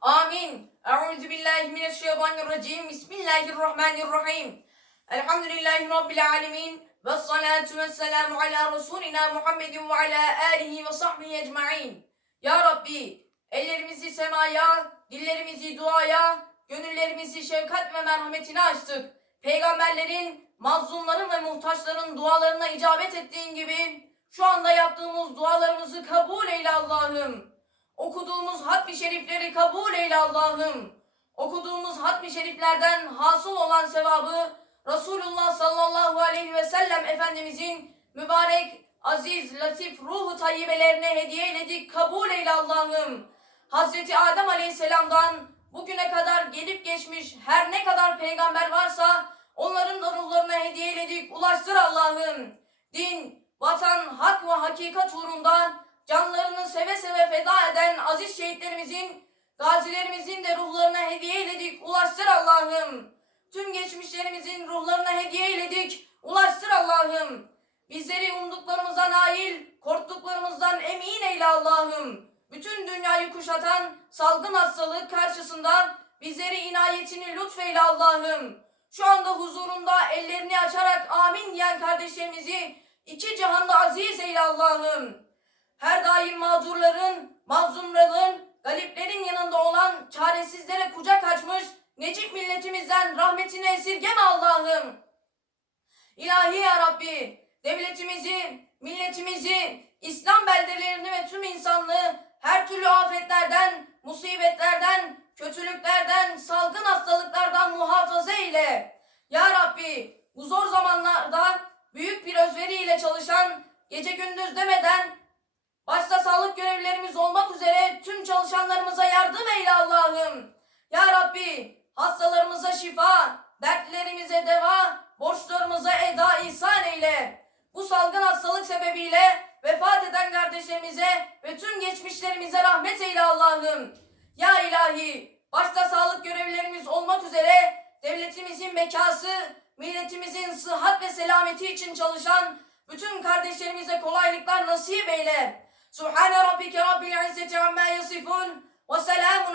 Amin. Euzu billahi mineşşeytanirracim. Bismillahirrahmanirrahim. Elhamdülillahi rabbil alamin. Ve salatu ve selamu ala Resulina Muhammedin ve ala alihi ve sahbihi ecmain. Ya Rabbi, ellerimizi semaya, dillerimizi duaya, gönüllerimizi şefkat ve merhametine açtık. Peygamberlerin, mazlumların ve muhtaçların dualarına icabet ettiğin gibi şu anda yaptığımız dualarımızı kabul eyle Allah'ım. Okuduğumuz hatmi şerifleri kabul eyle Allah'ım. Okuduğumuz hatmi şeriflerden hasıl olan sevabı Resulullah sallallahu aleyhi ve sellem Efendimizin mübarek, aziz, latif ruhu tayyibelerine hediye eyledik. Kabul eyle Allah'ım. Hazreti Adem aleyhisselamdan bugüne kadar gelip geçmiş her ne kadar peygamber varsa onların da ruhlarına hediye eyledik. Ulaştır Allah'ım. Din, vatan, hak ve hakikat uğrunda canlarını seve seve feda eden aziz şehitlerimizin, gazilerimizin de ruhlarına hediye eyledik. Ulaştır Allah'ım. Tüm geçmişlerimizin ruhlarına hediye eyledik. Ulaştır Allah'ım. Bizleri umduklarımıza nail, korktuklarımızdan emin eyle Allah'ım. Bütün dünyayı kuşatan salgın hastalık karşısında bizleri inayetini lütfeyle Allah'ım. Şu anda huzurunda ellerini açarak amin diyen kardeşlerimizi iki cihanda aziz eyle Allah'ım. Her daim mağdurların, mazlumların, galiplerin yanında olan çaresizlere kucak açmış Necip milletimizden rahmetini esirgeme Allah'ım. İlahi ya Rabbi, devletimizi, milletimizi, İslam beldelerini ve tüm insanlığı her türlü afetlerden, musibetlerden, kötülüklerden, salgın hastalıklardan muhafaza eyle. Ya Rabbi, bu zor zamanlarda büyük bir özveriyle çalışan, gece gündüz demeden, başta sağlık görevlilerimiz olmak üzere tüm çalışanlarımıza yardım eyle Allah'ım. Ya Rabbi, hastalarımıza şifa, dertlerimize deva, borçlarımıza eda ihsan eyle. Bu salgın hastalık sebebiyle vefat eden kardeşlerimize ve tüm geçmişlerimize rahmet eyle Allah'ım. Ya ilahi, başta sağlık görevlilerimiz olmak üzere devletimizin bekası, milletimizin sıhhat ve selameti için çalışan bütün kardeşlerimize kolaylıklar nasip eyle. Subhane rabbike rabbil izzeti amma yasifun ve selamun